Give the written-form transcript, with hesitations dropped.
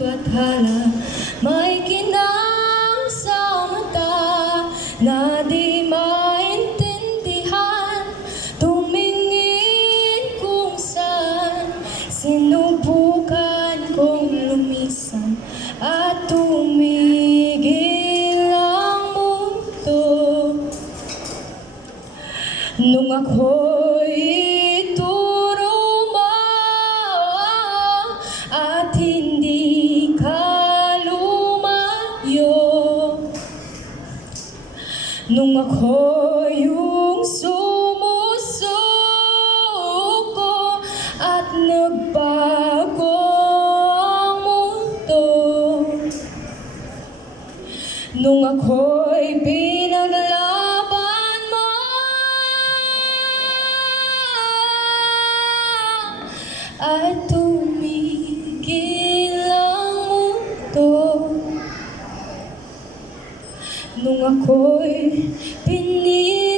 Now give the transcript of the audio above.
Bathala, may kinang sa mata na di maintindihan. Tumingin kung saan sinubukan kong lumisan at tumigil ang mundo. Nung ako'y at hindi ka lumayo, nung ako yung sumusuko at nagbago ang mundo, nung ako'y pinaglaban mo at nung ako'y pinili